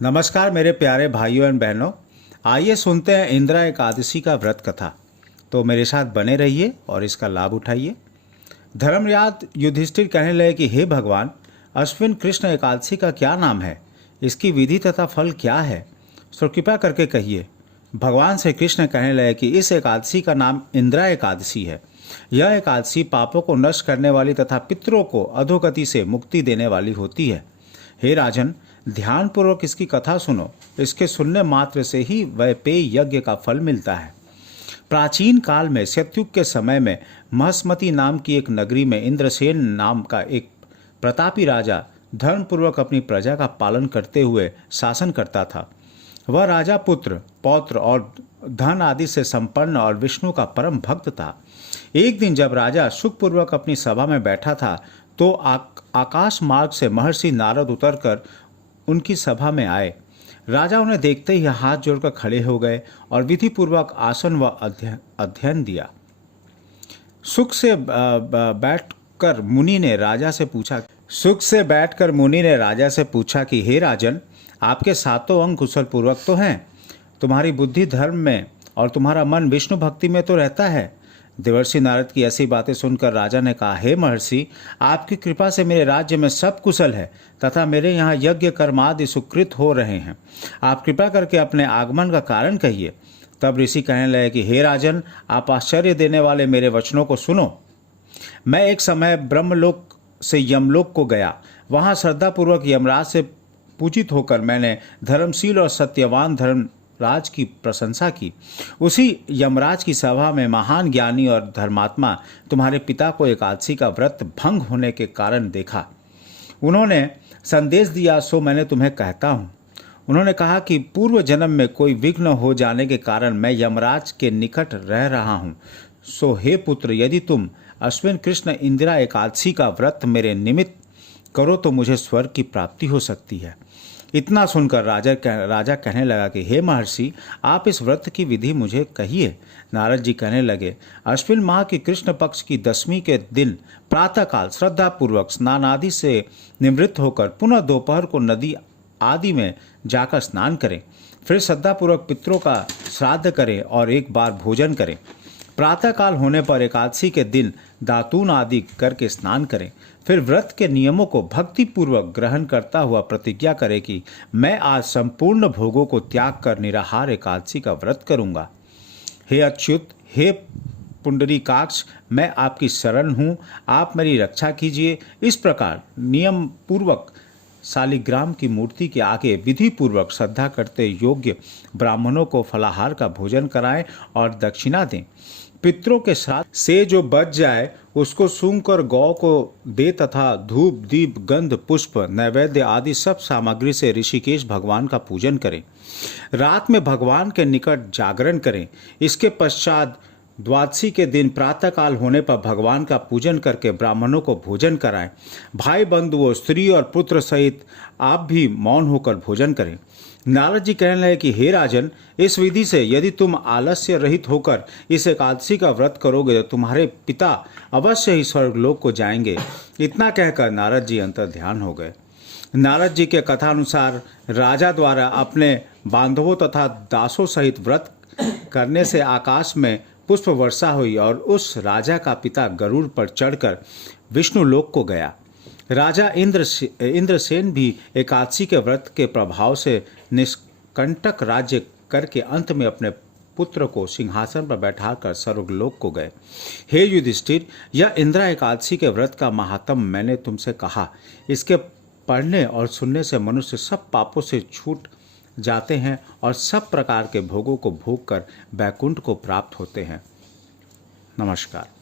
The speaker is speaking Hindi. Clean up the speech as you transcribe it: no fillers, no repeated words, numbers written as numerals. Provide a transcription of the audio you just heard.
नमस्कार मेरे प्यारे भाइयों एवं बहनों। आइए सुनते हैं इंदिरा एकादशी का व्रत कथा। तो मेरे साथ बने रहिए और इसका लाभ उठाइए। धर्मराज युधिष्ठिर कहने लगे कि हे भगवान, अश्विन कृष्ण एकादशी का क्या नाम है, इसकी विधि तथा फल क्या है, सो कृपा करके कहिए। भगवान श्री कृष्ण कहने लगे कि इस एकादशी का नाम इंदिरा एकादशी है। यह एकादशी पापों को नष्ट करने वाली तथा पितरों को अधोगति से मुक्ति देने वाली होती है। हे राजन, ध्यानपूर्वक इसकी कथा सुनो। इसके सुनने मात्र से ही वैपेय यज्ञ का फल मिलता है। प्राचीन काल में सतयुग के समय में महस्मती नाम की एक नगरी में इंद्रसेन नाम का एक प्रतापी राजा धर्मपूर्वक अपनी प्रजा का पालन करते हुए शासन करता था। वह राजा पुत्र, पौत्र और धन आदि से संपन्न और विष्णु का परम भक्त था। एक दिन जब राजा सुखपूर्वक अपनी सभा में बैठा था तो आकाश मार्ग से महर्षि नारद उतरकर उनकी सभा में आए। राजा उन्हें देखते ही हाथ जोड़कर खड़े हो गए और विधि पूर्वक आसन व अध्ययन दिया। सुख से बैठकर मुनि ने राजा से पूछा कि हे राजन, आपके सातों अंग कुशल पूर्वक तो हैं, तुम्हारी बुद्धि धर्म में और तुम्हारा मन विष्णु भक्ति में तो रहता है। देवर्षि नारद की ऐसी बातें सुनकर राजा ने कहा, हे महर्षि, आपकी कृपा से मेरे राज्य में सब कुशल है तथा मेरे यहाँ यज्ञ कर्म आदि सुकृत हो रहे हैं। आप कृपा करके अपने आगमन का कारण कहिए। तब ऋषि कहने लगे कि हे राजन, आप आश्चर्य देने वाले मेरे वचनों को सुनो। मैं एक समय ब्रह्मलोक से यमलोक को गया। वहाँ श्रद्धापूर्वक यमराज से पूजित होकर मैंने धर्मशील और सत्यवान धर्मराज की प्रशंसा की। उसी यमराज की सभा में महान ज्ञानी और धर्मात्मा तुम्हारे पिता को एकादशी का व्रत भंग होने के कारण देखा। उन्होंने संदेश दिया, सो मैंने तुम्हें कहता हूँ। उन्होंने कहा कि पूर्व जन्म में कोई विघ्न हो जाने के कारण मैं यमराज के निकट रह रहा हूँ। सो हे पुत्र, यदि तुम अश्विन कृष्ण इंदिरा एकादशी का व्रत मेरे निमित्त करो तो मुझे स्वर्ग की प्राप्ति हो सकती है। इतना सुनकर राजा कहने लगा कि हे महर्षि, आप इस व्रत की विधि मुझे कहिए। नारद जी कहने लगे, अश्विन माह की कृष्ण पक्ष की 10वीं के दिन प्रातःकाल श्रद्धापूर्वक स्नान आदि से निवृत्त होकर पुनः दोपहर को नदी आदि में जाकर स्नान करें। फिर श्रद्धापूर्वक पितरों का श्राद्ध करें और एक बार भोजन करें। प्रातःकाल होने पर एकादशी के दिन दातून आदि करके स्नान करें। फिर व्रत के नियमों को भक्तिपूर्वक ग्रहण करता हुआ प्रतिज्ञा करें कि मैं आज संपूर्ण भोगों को त्याग कर निराहार एकादशी का व्रत करूंगा। हे अच्युत, हे पुंडरीकाक्ष, मैं आपकी शरण हूँ, आप मेरी रक्षा कीजिए। इस प्रकार नियम पूर्वक शालिग्राम की मूर्ति के आगे विधि पूर्वक श्रद्धा करते योग्य ब्राह्मणों को फलाहार का भोजन कराएं और दक्षिणा दें। पितरों के श्राद्ध से जो बच जाए उसको सूंघकर गौ को दे तथा धूप दीप गंध पुष्प नैवेद्य आदि सब सामग्री से ऋषिकेश भगवान का पूजन करें। रात में भगवान के निकट जागरण करें। इसके पश्चात द्वादशी के दिन प्रातःकाल होने पर भगवान का पूजन करके ब्राह्मणों को भोजन कराएं। भाई बंधुओं, स्त्री और पुत्र सहित आप भी मौन होकर भोजन करें। नारद जी कहने लगे कि हे राजन, इस विधि से यदि तुम आलस्य रहित होकर इस एकादशी का व्रत करोगे तो तुम्हारे पिता अवश्य ही स्वर्गलोक को जाएंगे। इतना कहकर नारद जी अंतर्ध्यान हो गए। नारद जी के कथानुसार राजा द्वारा अपने बांधवों तथा दासों सहित व्रत करने से आकाश में पुष्प वर्षा हुई और उस राजा का पिता गरुड़ पर चढ़कर विष्णु लोक को गया। राजा इंद्रसेन भी एकादशी के व्रत के प्रभाव से निष्कंटक राज्य करके अंत में अपने पुत्र को सिंहासन पर बैठाकर स्वर्गलोक को गए। हे युधिष्ठिर, यह इंदिरा एकादशी के व्रत का महात्म मैंने तुमसे कहा। इसके पढ़ने और सुनने से मनुष्य सब पापों से छूट जाते हैं और सब प्रकार के भोगों को भोग कर बैकुंठ को प्राप्त होते हैं। नमस्कार।